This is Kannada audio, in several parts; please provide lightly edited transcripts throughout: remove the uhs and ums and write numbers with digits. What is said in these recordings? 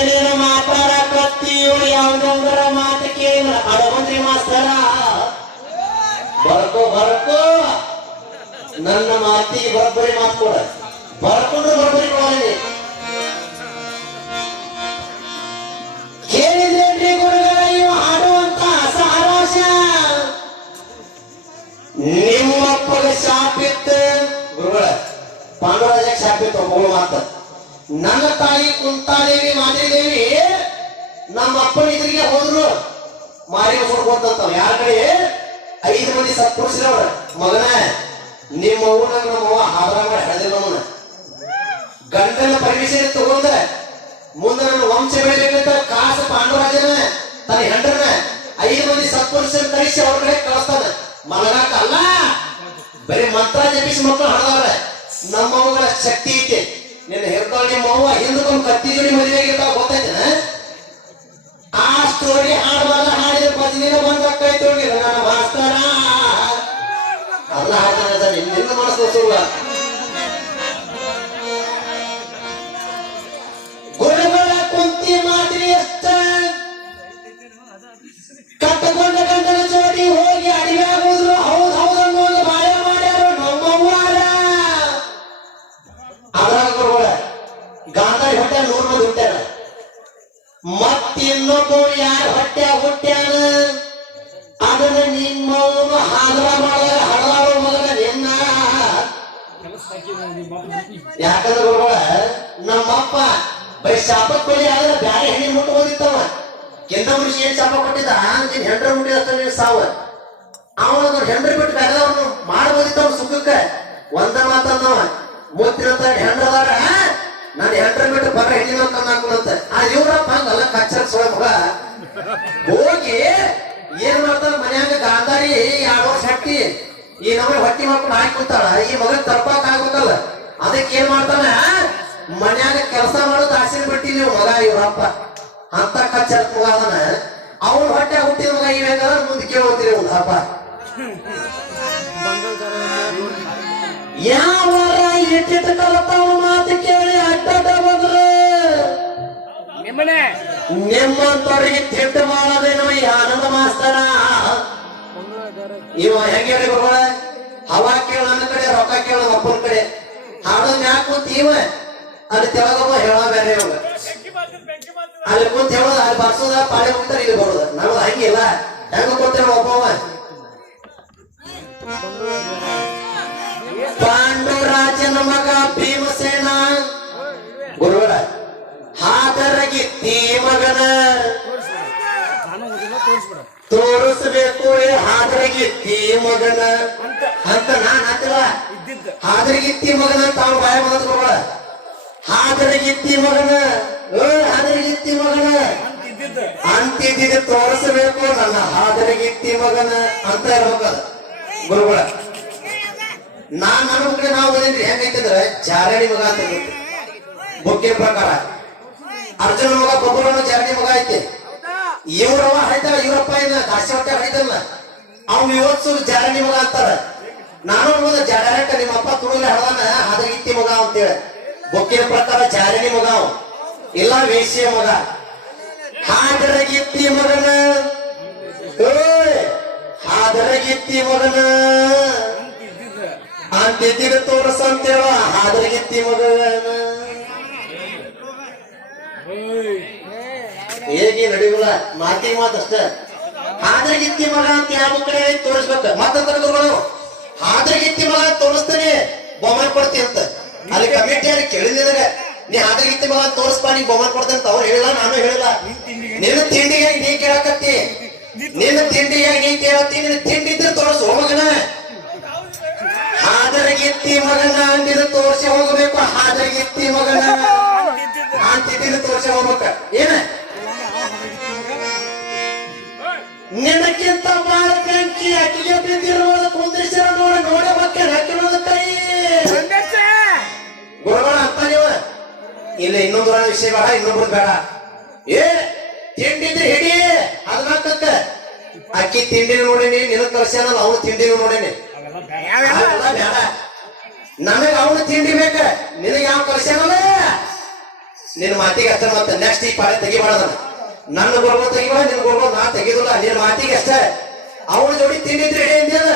ಏನೇನು ಮಾತಾಡಕತ್ತೀಯೋ ಯಾವ್ದೊಂದರ ಮಾತು ಕೇಳ ಅಡವಂದ್ರಿ ಮಾಸ್ತರ ಬರ್ಕೋ ನನ್ನ ಮಾತಿಗೆ ಬರೋಬ್ಬರಿ ಮಾತು ಕೊಡ ಬರ್ಕೊಂಡ್ರೆ ಬರೋಬ್ಬರಿ ಕೊಡಲಿ ಕೇಳಿದೇನ್ರಿ ಗುರುಗಳ ಇವು ಹಾಡುವಂತ ಅಸಹರಾಶ ನಿಮ್ಮಪ್ಪಗ ಶಾಪಿತ್ತು ಗುರುಗಳ ಪಾಂಡುರಾಜಕ್ಕೆ ಶಾಪಿತ್ತು ಒಬ್ಬ ಮಾತ ನನ್ನ ತಾಯಿ ಕುಂತಾದೇವಿ ಮಾದೇವಿ ನಮ್ಮ ಅಪ್ಪನ ಇದ್ರಿಗೆ ಹೋದ್ರು ಮಾರಿ ಹೊಡ್ಕೊಂತಾವ ಯಾರ ಕಡೆ 5 ಮಂದಿ ಸತ್ಪುರುಷರವ್ರ ಮಗನ ನಿಮ್ಮ ಅವ್ವ ನಮ್ಮವ್ವ ಹಾದ್ರ ಮಾಡಿ ಹಳೆದಿಲ್ಲ ಅವನ ಗಂಡನ ಪರ್ಮಿಷನ್ ತಗೊಂಡ ಮುಂದೆ ನನ್ನ ವಂಶ ಬೆಳಿಬೇಕಂತ ಕಾಸ ಪಾಂಡುರಾಜನ ತನ್ನ ಹೆಂಡ್ರನ 5 ಮಂದಿ ಸತ್ಪುರುಷರ ಕಳಿಸಿ ಅವ್ರ ಕಡೆ ಕಳಿಸ್ತಾನ ಮಲಗಾಕ ಅಲ್ಲ ಬರೀ ಮಂತ್ರ ಜಪಿಸಿ ಮಕ್ಕಳು ಹಳದವ್ರ ನಮ್ಮವ್ವಗಳ ಶಕ್ತಿ ಐತೆ ನಿನ್ನ ಹೆರ್ತಾಳ ನಿಮ್ಮ ಅವ್ವ ಹಿಂದಕ್ಕೊಂದು ಕತ್ತಿ ಜೋಡಿ ಮದುವೆ ಆಗಿರ್ತಾವ ಗೊತ್ತೈತೇನ ಆ ಸ್ಟೋರಿ ಹಾಡುವಾಗ ಹಾಡಿದ್ರೆ 10 ದಿನ ಬಂದ್ ಆಕೈತಿ ನೋಡಿ ನನ್ನ ಮಾಸ್ತರ ಅಲ್ಲ ಹಾಡ್ತಾನೆ ನಿನ್ನ ಮನಸ್ಸು ಸುಳ್ಳ ಗುರುಗಳ ಕುಂತಿ ಮಾತ್ರಿ ಎಷ್ಟ ಕಟ್ಟಕೊಂಡ ಗಂಡನ ಜೋಡಿ ಹೋಗಿ ಅಡಿವ್ಯಾಗ ಹೋದ್ರು ಹೌದ್ ಅನ್ನೋದು ಬಾಯ ಮಾಡ್ಯಾರ ನಮ್ಮವ್ವಾರ ಅದ್ರಾಗ ಗುರುಗಳ ಗಾಂಧಾರಿ ಹೊಟ್ಟೆ 100 ಮಂದಿ ಹುಟ್ಟ್ಯಾರ ಮತ್ತಿನ್ನೊಬ್ಬ ಯಾರ ಹೊಟ್ಟೆ ಹುಟ್ಟ್ಯಾನ ಅದನ್ನ ನಿಮ್ಮವನು ಹಾದ್ರ ಮಾಡಿದಾಗ ಹಡದಾಡೋ ಮಗನ ನಿನ್ನ ಯಾಕಂದ್ರೆ ಗುರುಗಳ ನಮ್ಮಪ್ಪ ಬರೀ ಶಾಪಕ್ ಬಳಿ ಆದ್ರೆ ಬ್ಯಾರೆ ಹೆಣ್ಣಿನ ಮುಟ್ಟು ಹೋಗಿತ್ತವ ಕೆಂದ ಮನುಷ್ಯ ಏನ್ ಶಾಪ ಕೊಟ್ಟಿದ್ದ ನೀನ್ ಹೆಂಡ್ರ ಮುಟ್ಟಿದ ನೀನ್ ಸಾವ ಅವನ ಹೆಂಡ್ರಿ ಬಿಟ್ಟು ಬೇರೆದವ್ರನ್ನು ಮಾಡ್ಬೋದಿತ್ತವ ಸುಖಕ್ಕ ಒಂದ ಮಾತಂದವ ಮೂತಿರಂತ ಹೆಂಡ್ರದಾರ ನಾನು ಹೆಂಡ್ರ ಬಿಟ್ಟು ಬರ ಹೆಣ್ಣಿನ ಹಾಕುವಂತ ಆ ಇವ್ರಪ್ಪ ಹಂಗಲ್ಲ ಕಚ್ಚರ ಸೊಳ ಮಗ ಹೋಗಿ ಏನ್ ಮಾಡ್ತಾರ ಮನ್ಯಾಗ ಗಾಂಧಾರಿ 2 ವರ್ಷ ಹಟ್ಟಿ ಈ ನಮಗೆ ಹೊಟ್ಟಿ ಮಕ್ಕಳು ಹಾಕಿ ಕೂತಾಳ ಈ ಮಗನ್ ತರ್ಪಾಕ್ ಆಗ್ಬೇಕಲ್ಲ ಅದಕ್ಕೆ ಏನ್ ಮಾಡ್ತಾನ ಮನ್ಯಾಗ ಕೆಲಸ ಮಾಡೋದು ಆಸೆ ಬಿಟ್ಟಿ ನೀವು ಮಗ ಇವ್ರಪ್ಪ ಅಂತ ಕಚ್ಚರ ಮಗ ಅದನ್ನ ಅವ್ನ ಹೊಟ್ಟೆ ಹುಟ್ಟಿದ ಮಗ ಇವಾಗ ಮುಂದೆ ಕೇಳ್ತೀರಿ ಒಂದು ಹಬ್ಬ ಯಾವ ಇಟ್ಟಿಟ್ಟ ಕಲತಾವ ಮಾತು ಕೇಳಿ ಅಡ್ಡ ಬಂದ್ರು ನಿಮ್ಮಂತವ್ರಿಗೆ ತಿಂಟ ಮಾಡೋದೇನೋ ಈ ಆನಂದ ಮಾಸ್ತರ ಇವ ಹೆಂಗೆ ಹೇಳಿ ಬರುವ ಹವಾ ಕೇಳ ನನ್ನ ಕಡೆ ರೊಕ್ಕ ಕೇಳ ಅಪ್ಪನ ಕಡೆ ಹಾಡೋದ್ ಯಾಕೆ ಕೂತ್ ಇವ ಅಲ್ಲಿ ತೆಳಗೊಬ್ಬ ಹೇಳ ಬೇರೆ ಇವಾಗ ಅಲ್ಲಿ ಕೂತ್ ಹೇಳೋದ ಅಲ್ಲಿ ಬರ್ಸೋದ ಪಾಳೆ ಹೋಗ್ತಾರೆ ಇಲ್ಲಿ ಬರೋದ ನಮ್ದು ಹಂಗಿಲ್ಲ ಹೆಂಗ ಕೊಡ್ತೇವೆ ಒಬ್ಬವ ಪಾಂಡುರಾಜನ ಮಗ ಭೀಮಸೇನ ಗುರುಗಳ ಹಾದರಗಿತ್ತಿ ಮಗನ ತೋರಿಸ್ಬೇಕು ಹಾದರಗಿತ್ತಿ ಮಗನ ಅಂತ ನಾನ್ ಹಾಕಿಲ್ಲ ಹಾದರಗಿತ್ತಿ ಮಗನ ತಾವು ಬಾಯ ಮಗನ ಗುರುಗಳ ಹಾದರಗಿತ್ತಿ ಮಗನ ಹಾದರಗಿತ್ತಿ ಮಗನ ಅಂತಿದ್ದ ತೋರಿಸಬೇಕು ನನ್ನ ಹಾದರಗಿತ್ತಿ ಮಗನ ಅಂತ ಇರ್ಬೇಕದ ಗುರುಗಳ ನನ್ನ ಕಡೆ ನಾವು ಓದಿದ್ರಿ ಹೆಂಗೈತಂದ್ರೆ ಜಾರಣಿ ಮಗ ಅಂತ ಬುಕ್ಕಿನ ಪ್ರಕಾರ ಅರ್ಜುನ ಮಗ ಬಬ್ಬುರನ ಜಾರಣಿ ಮಗ ಐತಿ ಇವ್ರವ ಹೈತಾಳ ಇವರಪ್ಪ ಇನ್ನ ಕಾಶಿ ಹೊಟ್ಟೆ ಹೈತಲ್ಲ ಅವ್ನು ಇವತ್ತು ಜಾರಣಿ ಮಗ ಅಂತಾರ ನಾನು ನೋಡ ಡೈರೆಕ್ಟ್ ನಿಮ್ಮ ಅಪ್ಪ ತುಳುಗಲೆ ಹಳದಾನ ಹಾದರಗಿತ್ತಿ ಮಗ ಅಂತೇಳಿ ಬುಕ್ಕಿನ ಪ್ರಕಾರ ಜಾರಣಿ ಮಗ ಅವ ಇಲ್ಲ ವೇಶ್ಯ ಮಗ ಹಾದರಗಿತ್ತಿ ಮಗನ ಹಾದರಗಿತ್ತಿ ಮಗನ ಅಂತಿದ್ದಿರ ತೋರಸ ಅಂತೇಳ ಹಾದರಗಿತ್ತಿ ಮಗನ ಹೇಗೆ ನಡೆಯುಲ್ಲ ಮಾತಿಗೆ ಮಾತಷ್ಟ ಹಾದರಗಿತ್ತಿ ಮಗ ಅಂತ ಯಾವ ಕಡೆ ತೋರಿಸ್ಬೇಕ ಮಾತಂತ ಗುರುಗಳು ಹಾದರಗಿತ್ತಿ ಮಗ ತೋರಿಸ್ತಾನೆ ಬೊಮ್ಮನ್ ಕೊಡ್ತಿ ಅಂತ ಅಲ್ಲಿ ಕಮಿಟಿಯಾರ ಕೇಳಿದಾಗ ನೀ ಹಾದರಗಿತ್ತಿ ಮಗ ತೋರಿಸ್ಪಾ ನೀ ಬೊಮ್ಮನ್ ಕೊಡ್ತ ಅಂತ ಅವ್ರು ಹೇಳಿಲ್ಲ ನಾನು ಹೇಳಿಲ್ಲ ನಿನ್ನ ತಿಂಡಿಗೆ ನೀ ಕೇಳಕತ್ತಿ ನಿನ್ನ ತಿಂಡಿಗೆ ನೀ ಕೇಳತ್ತಿ ನಿನ್ನ ತಿಂಡಿ ಇದ್ರೆ ತೋರಿಸು ಮಗನ ಹಾದರಗಿತ್ತಿ ಮಗನ ಅಂದಿದ್ದು ತೋರಿಸಿ ಹೋಗಬೇಕು ಹಾದರಗಿತ್ತಿ ಮಗನ ಅಂತಿದ್ದಿದ್ದು ತೋರಿಸಿ ಹೋಗ್ಬೇಕ ಏನ ನಿನಕ್ಕಿಂತ ಬಾಳ ಬೆಂಕಿ ಅಕ್ಕಿಗೆ ಬಿದ್ದಿರುವುದು ಕುಂದಿಸಿರ ನೋಡಬೇಕೆ ಹಾಕಿರೋದ ಕೈ ಗುರುಗಳ ಅಂತ ನೀವ ಇಲ್ಲ ಇನ್ನೊಂದು ವಿಷಯ ಬೇಡ ಇನ್ನೊಬ್ರು ಬೇಡ ಏ ತಿಂಡಿದ್ರೆ ಹಿಡಿ ಅದಕ್ಕ ಅಕ್ಕಿ ತಿಂಡಿನ ನೋಡಿನಿ ನಿನ್ನ ಕಳ್ಸ್ಯಾನಲ್ಲ ಅವನು ತಿಂಡಿನ ನೋಡೇನಿ ಬೇಡ ನನಗ ಅವನು ತಿಂಡಿ ಬೇಕ ನಿನಗೆ ಯಾವ ಕಳ್ಸ್ಯಾನಲ್ಲ ನಿನ್ನ ಮಾತಿಗೆ ಅಷ್ಟೇ. ಮತ್ತೆ ನೆಕ್ಸ್ಟ್ ಈ ಪಾಳೆ ತೆಗಿಬಾರ್ದ. ನನ್ನ ಗುರುಗಳು ತೆಗಿಬಾರ, ನಿನ್ನ ಗುರುಗಳು ನಾ ತೆಗಿದಿಲ್ಲ. ನಿನ್ನ ಮಾತಿಗೆ ಅಷ್ಟೇ. ಅವನ ಜೋಡಿ ತಿಂಡಿದ್ರೆ ಇಡಿ ಅಂದ್ಯದ,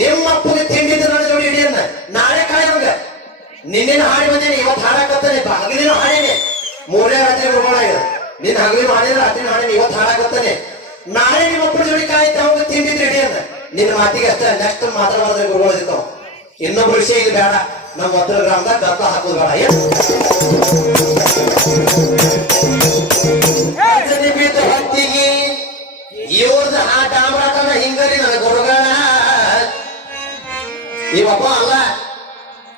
ನಿಮ್ಮ ಅಪ್ಪಗೆ ತಿಂಡಿದ್ರೆ ನನ್ನ ಜೋಡಿ ಇಡಿ ಅಂದ. ನಾಳೆ ಕಾಯ ನಮ್ಗ ನಿನ್ನೇನು ಹಾಡಿ ಬಂದೇನೆ, ಇವತ್ತು ಹಾಡಾಕತ್ತಾನೆ. ಹಗಲಿನ ಹಾಡೇನೆ, ಮೂರನೇ ರಾತ್ರಿ ಗುರುಗಳಾಗ್ಯದ. ನಿನ್ನ ಹಗಲಿನ ಹಾಡಿದ್ರೆ ರಾತ್ರಿ ಹಾಡೇನೆ, ಇವತ್ತು ಹಾಡಾಕತ್ತಾನೆ. ನಾಳೆ ನಿಮ್ಮ ಅಪ್ಪನ ಜೋಡಿ ಕಾಯ್ತ ಅವಾಗ ತಿಂಡಿದ್ರೆ ಇಡಿ ಅಂದ. ನಿನ್ನ ಮಾತಿಗೆ ಅಷ್ಟೇ. ನೆಕ್ಸ್ಟ್ ಮಾತಾಡಬಾರ್ದ್ರೆ ಗುರುಗಳು ಇರ್ತಾವ. ಇನ್ನೊಬ್ಬ ವಿಷಯ ಇದು ಬೇಡ. ನಮ್ಮ ಹತ್ರ ಗ್ರಾಮದಾಗ ಗದ್ದ ಹಾಕೋದು ಬೇಡ. ಹೊತ್ತಿಗೆ ಇವ್ರದ್ದು ಆ ಡಾಮ್ರಾಟನ ಹಿಂಗರಿ ನನ್ನ ಗುರುಗಳ ಇವಪ್ಪ ಅಲ್ಲ.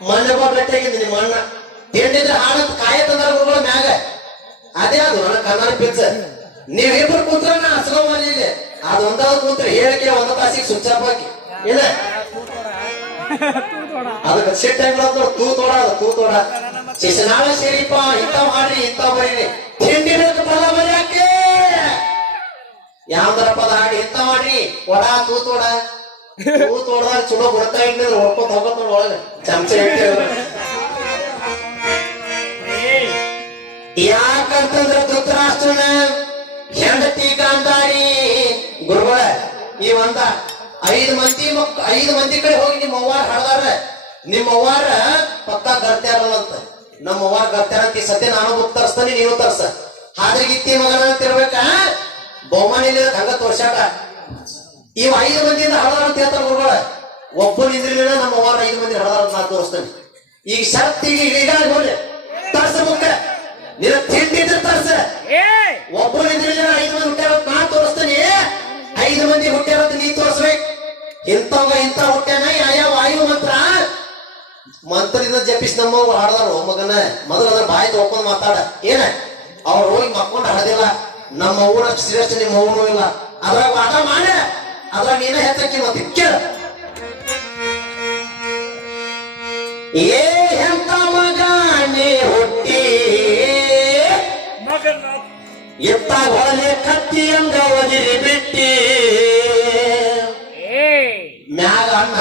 ಮೊನ್ನೆ ಬೆಟ್ಟಾಗಿದ್ದು ನಿಮ್ಮ ಅಣ್ಣ ತಿಂಡಿದ್ರೆ ಹಾಡತ್ ಕಾಯತ್ತಂದ್ರ ಗುರುಗಳ ಮ್ಯಾಗ. ಅದೇ ಅದು ನನ್ನ ಕನ್ನಡ ಪಿಕ್ಚ. ನೀವಿಬ್ರು ಕೂತ್ರ ನಾ ಹಸ್ಕೊಂಬಲ್ಲಿ ಅದು ಒಂದಾದ್ರು ಕೂತ್ರೆ ಹೇಳಿಕೆ ಒಂದ ತಾಸಿಗೆ ಸ್ವಿಚ್ ಆಫ್ ಹಾಕಿ ಏನ ಅದಕ್ಕೆ ಸಿಟ್ ಹೆಂಗ್ ತೂ ತೋಡ ಅದು ತೂ ತೋಡ ಶಿಶನಾಳ ಸೇರಿಪ್ಪ. ಇಂಥವ್ ಮಾಡ್ರಿ ಇಂಥವ್ ಬರೀರಿ. ತಿಂಡಿ ಬೇಕು ಪದ ಬರೀಕೆ ಯಾವ್ದರ ಪದ ಹಾಡಿ ಇಂಥವ್ ಮಾಡ್ರಿ. ಒಡ ತೂ ತೋಡ ತೂ ತೋಡದಾಗ ಚಲೋ ಬಿಡ್ತಾ ಇಟ್ಟಿದ್ರೆ ಹೊಡ್ಕೊತ ಹೋಗೋದ್ ನೋಡ್ ಒಳಗ ಚಮಚ ಇಟ್ಟಿವ್ರು. ಯಾಕಂತಂದ್ರ ಧೃತರಾಷ್ಟ್ರನ ಹೆಂಡತಿ ಗಾಂಧಾರಿ ಗುರುಗಳ ಈ ಒಂದ 5 ಮಂದಿ ಕಡೆ ಹೋಗಿ ನಿಮ್ಮ ಅವ್ವಾರ ಹಾಡ್ದಾರ. ನಿಮ್ಮ ಅವ್ವಾರ ಪಕ್ಕ ಗರ್ತ್ಯಾರಲ್ಲ ಅಂತ. ನಮ್ಮ ಅವ್ವಾರ ಗರ್ತ್ಯಾರ ಅಂತ ಸದ್ಯ ನಾನು ಬುಕ್ ತರಿಸ್ತಾನೆ, ನೀನು ತರ್ಸ. ಹಾದ್ರಿಗಿತ್ತಿ ಮಗನ ಅಂತ ಇರ್ಬೇಕ. ಬಹುಮಾನ ಹಂಗ ತೋರ್ಸಾಕ ಇವ್ 5 ಮಂದಿಯಿಂದ ಹಾಡ್ದಾರ ಅಂತ ಹೇಳ್ತಾರ ಗುರುಗಳ. ಒಬ್ಬ ನಿಂದ್ರಿಲ್ಲ ನಮ್ಮ ಅವ್ವಾರ 5 ಮಂದಿ ಹಾಡ್ದಾರ ಅಂತ ನಾ ತೋರಿಸ್ತೇನೆ. ಈಗ ಶಕ್ತಿಗೆ ಈಗ ಹೋಗ್ಲಿ ತರ್ಸ ಬುಕ್ಕ. ನಿನ್ನ ತಿಂಡಿದ್ರೆ ತರ್ಸ. ಒಬ್ಬ ನಿಂದ್ರಿಲ್ಲ 5 ಮಂದಿ ಹುಟ್ಟ್ಯಾರ ನಾ ತೋರಿಸ್ತೇನೆ. 5 ಮಂದಿ ಹುಟ್ಟ್ಯಾರ ನೀ ತೋರಿಸ್ಬೇಕು. ಇಂಥವ ಇಂಥ ಹುಟ್ಟ್ಯಾನ ಯಾವ ವಾಯು ಮಂತ್ರದಿಂದ ಜಪಿಸ್ ನಮ್ಮ ಹಾಡ್ದಾರು ಮಗನ. ಮೊದಲು ಅದ್ರ ಬಾಯಿ ತೊಳ್ಕೊಂಡ್ ಮಾತಾಡ ಏನ. ಅವ್ರು ಹೋಗಿ ಮಕ್ಕೊಂಡು ಹಾಡದಿಲ್ಲ. ನಮ್ಮ ಊರ ಶ್ರೇಷ್ಠ ನಿಮ್ಮ ಊರು ಇಲ್ಲ. ಅದ್ರಾಗ ವಾದ ಮಾಡ, ಅದ್ರಾಗ ನೀನ ಹೆಚ್ಚಕ್ಕಿ ಮತ್ತೆ ಕೇಳ. ಏ ಎಂತ ಮಗನೇ ಹುಟ್ಟಿ ಎತ್ತ ಹೊಳೆ ಕತ್ತಿ ಅಂಗ ಒದಿರಿ ಬಿಟ್ಟಿ ಮ್ಯಾಗ ಅಣ್ಣ